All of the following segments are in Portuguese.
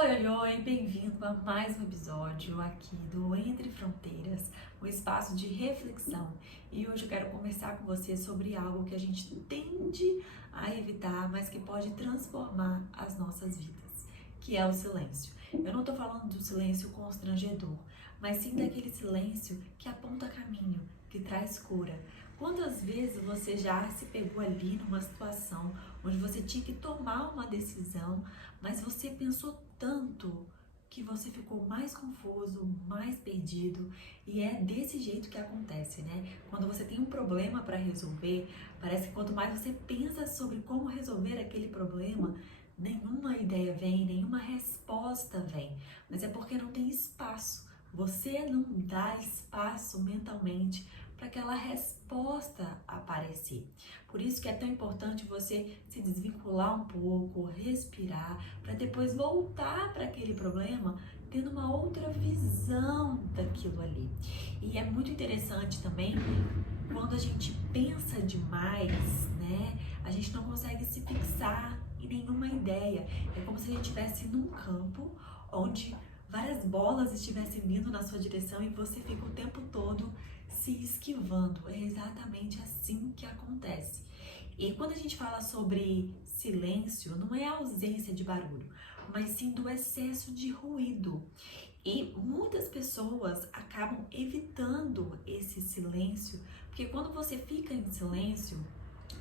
Oi, bem-vindo a mais um episódio aqui do Entre Fronteiras, um espaço de reflexão. E hoje eu quero conversar com você sobre algo que a gente tende a evitar, mas que pode transformar as nossas vidas, que é o silêncio. Eu não estou falando do silêncio constrangedor, mas sim daquele silêncio que aponta caminho, que traz cura. Quantas vezes você já se pegou ali numa situação onde você tinha que tomar uma decisão, mas você pensou tanto que você ficou mais confuso, mais perdido, e é desse jeito que acontece, né? Quando você tem um problema para resolver, parece que quanto mais você pensa sobre como resolver aquele problema, nenhuma ideia vem, nenhuma resposta vem, mas é porque não tem espaço. Você não dá espaço mentalmente para aquela resposta aparecer. Por isso que é tão importante você se desvincular um pouco, respirar, para depois voltar para aquele problema tendo uma outra visão daquilo ali. E é muito interessante também quando a gente pensa demais, né? A gente não consegue se fixar em nenhuma ideia. É como se a gente estivesse num campo onde várias bolas estivessem vindo na sua direção e você fica o tempo todo se esquivando. É exatamente assim que acontece. E quando a gente fala sobre silêncio, não é a ausência de barulho, mas sim do excesso de ruído. E muitas pessoas acabam evitando esse silêncio, porque quando você fica em silêncio,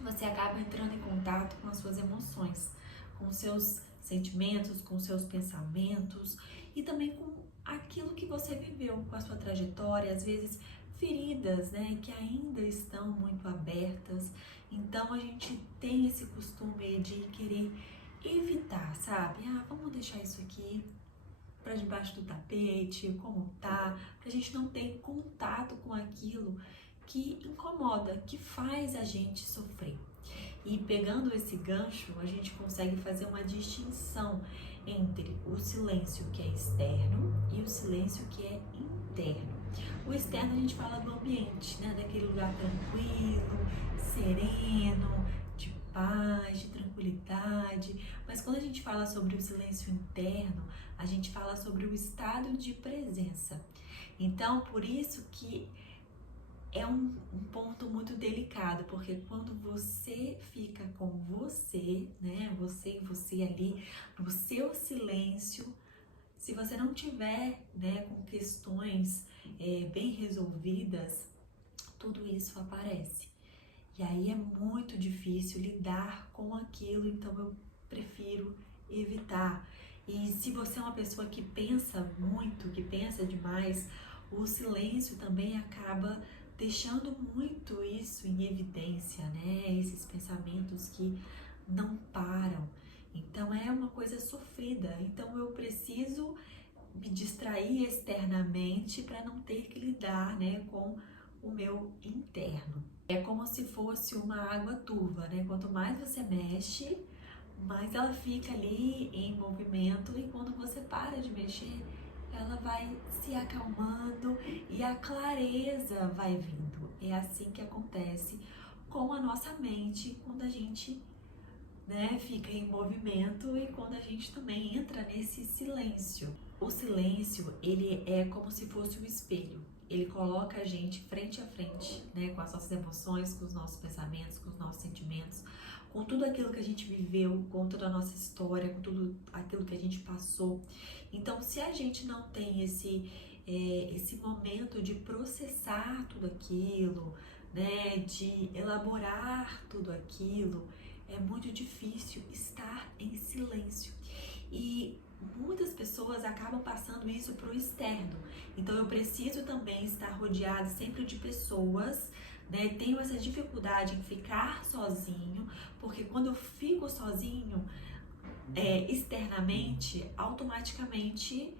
você acaba entrando em contato com as suas emoções, com os seus sentimentos, com os seus pensamentos e também com aquilo que você viveu, com a sua trajetória, às vezes feridas, né, que ainda estão muito abertas. Então a gente tem esse costume de querer evitar, sabe? Vamos deixar isso aqui para debaixo do tapete, como tá, pra gente não ter contato com aquilo que incomoda, que faz a gente sofrer. E pegando esse gancho, a gente consegue fazer uma distinção entre o silêncio que é externo e o silêncio que é interno. O externo a gente fala do ambiente, né? Daquele lugar tranquilo, sereno, de paz, de tranquilidade. Mas quando a gente fala sobre o silêncio interno, a gente fala sobre o estado de presença. Então, por isso que é um ponto muito delicado, porque quando você fica com você, né, você e você ali, no seu silêncio, se você não tiver, né, com questões bem resolvidas, tudo isso aparece. E aí é muito difícil lidar com aquilo, então eu prefiro evitar. E se você é uma pessoa que pensa muito, que pensa demais, o silêncio também acaba deixando muito isso em evidência, né? Esses pensamentos que não param. Então é uma coisa sofrida. Então eu preciso me distrair externamente para não ter que lidar, né, com o meu interno. É como se fosse uma água turva, né? Quanto mais você mexe, mais ela fica ali em movimento, e quando você para de mexer, ela vai se acalmando e a clareza vai vindo. É assim que acontece com a nossa mente quando a gente, né, fica em movimento e quando a gente também entra nesse silêncio. O silêncio, ele é como se fosse um espelho. Ele coloca a gente frente a frente, né, com as nossas emoções, com os nossos pensamentos, com os nossos sentimentos, com tudo aquilo que a gente viveu, com toda a nossa história, com tudo aquilo que a gente passou. Então, se a gente não tem esse momento de processar tudo aquilo, né, de elaborar tudo aquilo, é muito difícil estar em silêncio. E muitas pessoas acabam passando isso para o externo. Então eu preciso também estar rodeado sempre de pessoas, né? Tenho essa dificuldade em ficar sozinho, porque quando eu fico sozinho, externamente, automaticamente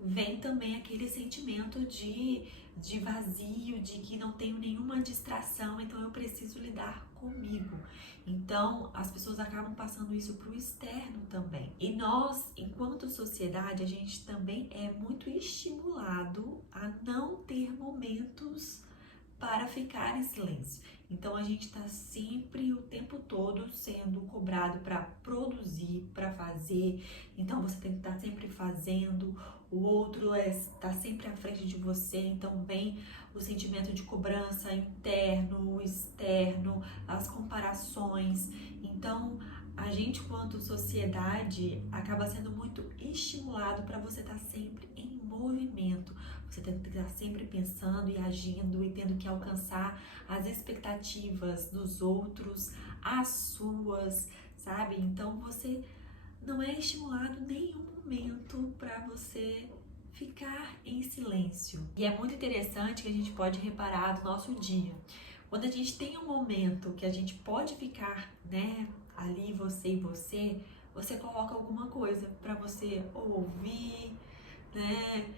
vem também aquele sentimento de vazio, de que não tenho nenhuma distração, então eu preciso lidar comigo. Então, as pessoas acabam passando isso para o externo também. E nós, enquanto sociedade, a gente também é muito estimulado a não ter momentos para ficar em silêncio. Então a gente está sempre o tempo todo sendo cobrado para produzir, para fazer. Então você tem que estar sempre outro está sempre à frente de você, então vem o sentimento de cobrança interno, externo, as comparações. Então, a gente, quanto sociedade, acaba sendo muito estimulado para você estar sempre em movimento. Você tem que estar sempre pensando e agindo e tendo que alcançar as expectativas dos outros, as suas, sabe? Então, você não é estimulado em nenhum momento para você ficar em silêncio. E é muito interessante que a gente pode reparar no nosso dia. Quando a gente tem um momento que a gente pode ficar, né, ali você e você coloca alguma coisa para você ouvir, né?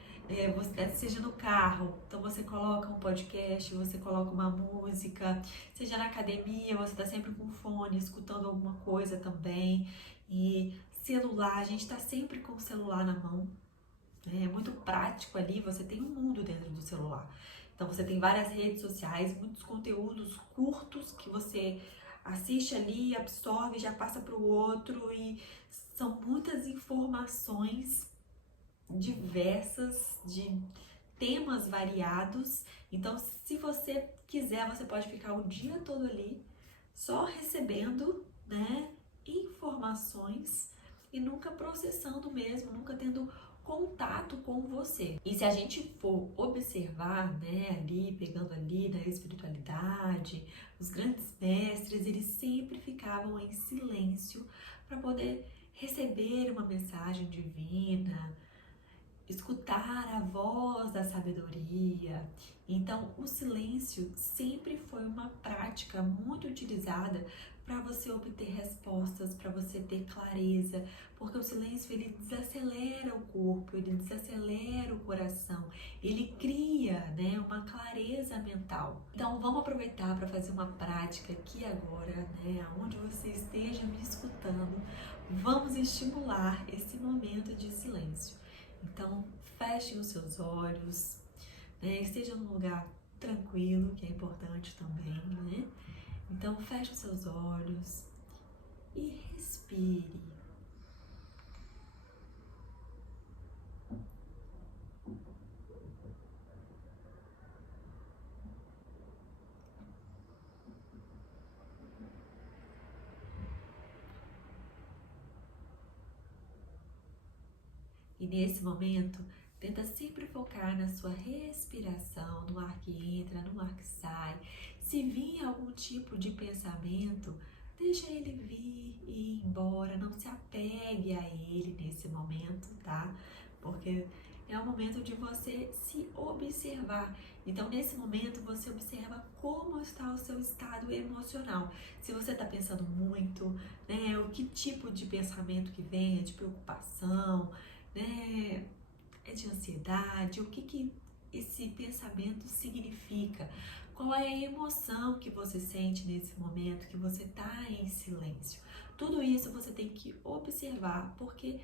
Seja no carro, então você coloca um podcast, você coloca uma música, seja na academia, você está sempre com fone, escutando alguma coisa também. E celular, a gente está sempre com o celular na mão, né? É muito prático ali, você tem um mundo dentro do celular. Então você tem várias redes sociais, muitos conteúdos curtos que você assiste ali, absorve, já passa para o outro e são muitas informações diversas, de temas variados. Então, se você quiser, você pode ficar o dia todo ali só recebendo, né, informações e nunca processando mesmo, nunca tendo contato com você. E se a gente for observar, né, ali, pegando ali na espiritualidade, os grandes mestres, eles sempre ficavam em silêncio para poder receber uma mensagem divina, escutar a voz da sabedoria. Então, o silêncio sempre foi uma prática muito utilizada para você obter respostas, para você ter clareza, porque o silêncio ele desacelera o corpo, ele desacelera o coração, ele cria, né, uma clareza mental. Então, vamos aproveitar para fazer uma prática aqui agora, né, onde você esteja me escutando, vamos estimular esse momento de silêncio. Então, fechem os seus olhos, né? Esteja num lugar tranquilo, que é importante também, né? Então, feche os seus olhos e respire. E nesse momento, tenta sempre focar na sua respiração, no ar que entra, no ar que sai. Se vir algum tipo de pensamento, deixa ele vir e ir embora, não se apegue a ele nesse momento, tá? Porque é o momento de você se observar. Então, nesse momento, você observa como está o seu estado emocional. Se você está pensando muito, né? O que tipo de pensamento que vem, é de preocupação, né? É de ansiedade, o que esse pensamento significa, qual é a emoção que você sente nesse momento que você está em silêncio. Tudo isso você tem que observar, porque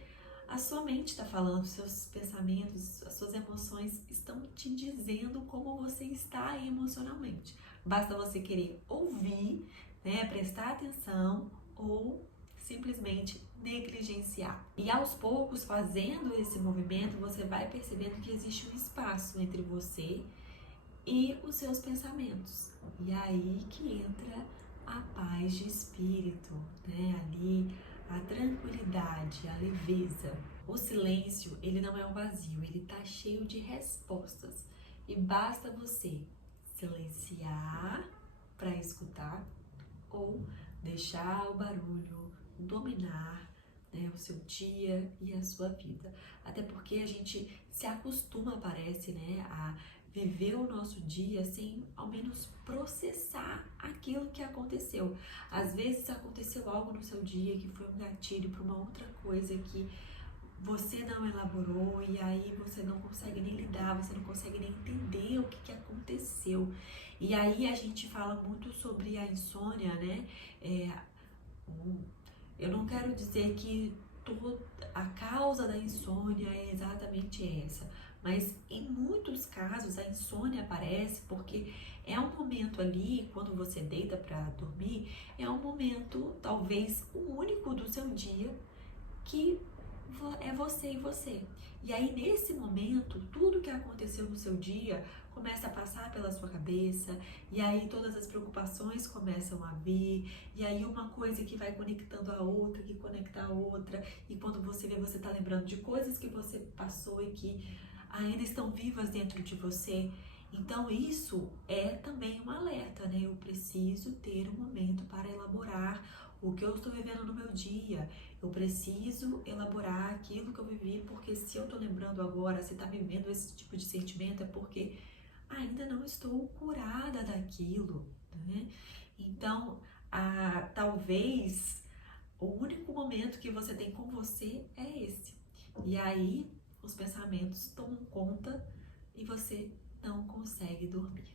a sua mente está falando, seus pensamentos, as suas emoções estão te dizendo como você está emocionalmente. Basta você querer ouvir, né, prestar atenção ou simplesmente negligenciar. E aos poucos, fazendo esse movimento, você vai percebendo que existe um espaço entre você e os seus pensamentos. E aí que entra a paz de espírito, né? Ali a tranquilidade, a leveza. O silêncio, ele não é um vazio, ele tá cheio de respostas. E basta você silenciar para escutar ou deixar o barulho dominar, né, o seu dia e a sua vida. Até porque a gente se acostuma, parece, né, a viver o nosso dia sem ao menos processar aquilo que aconteceu. Às vezes aconteceu algo no seu dia que foi um gatilho para uma outra coisa que você não elaborou e aí você não consegue nem lidar, você não consegue nem entender o que aconteceu. E aí a gente fala muito sobre a insônia, né? Eu não quero dizer que a causa da insônia é exatamente essa, mas em muitos casos a insônia aparece porque é um momento ali, quando você deita para dormir, é um momento, talvez o único do seu dia, que é você e você. E aí, nesse momento, tudo que aconteceu no seu dia começa a passar pela sua cabeça, e aí todas as preocupações começam a vir, e aí uma coisa que vai conectando a outra, que conecta a outra, e quando você vê, você tá lembrando de coisas que você passou e que ainda estão vivas dentro de você. Então, isso é também um alerta, né? Eu preciso ter um momento para elaborar o que eu estou vivendo no meu dia. Eu preciso elaborar aquilo que eu vivi, porque se eu tô lembrando agora, se tá me vendo esse tipo de sentimento, é porque ainda não estou curada daquilo, né? Então, talvez o único momento que você tem com você é esse. E aí, os pensamentos tomam conta e você não consegue dormir.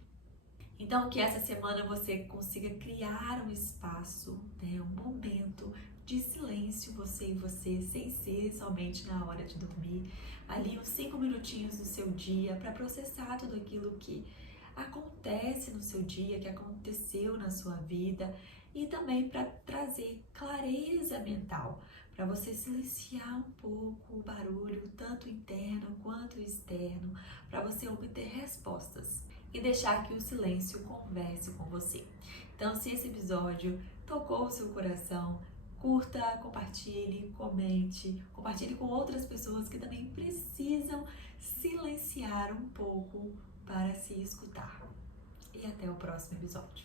Então, que essa semana você consiga criar um espaço, né, um momento de silêncio, você e você, sem ser somente na hora de dormir. Ali uns 5 minutinhos do seu dia para processar tudo aquilo que acontece no seu dia, que aconteceu na sua vida, e também para trazer clareza mental, para você silenciar um pouco o barulho, tanto interno quanto externo, para você obter respostas e deixar que o silêncio converse com você. Então, se esse episódio tocou o seu coração, curta, compartilhe, comente, compartilhe com outras pessoas que também precisam silenciar um pouco para se escutar. E até o próximo episódio.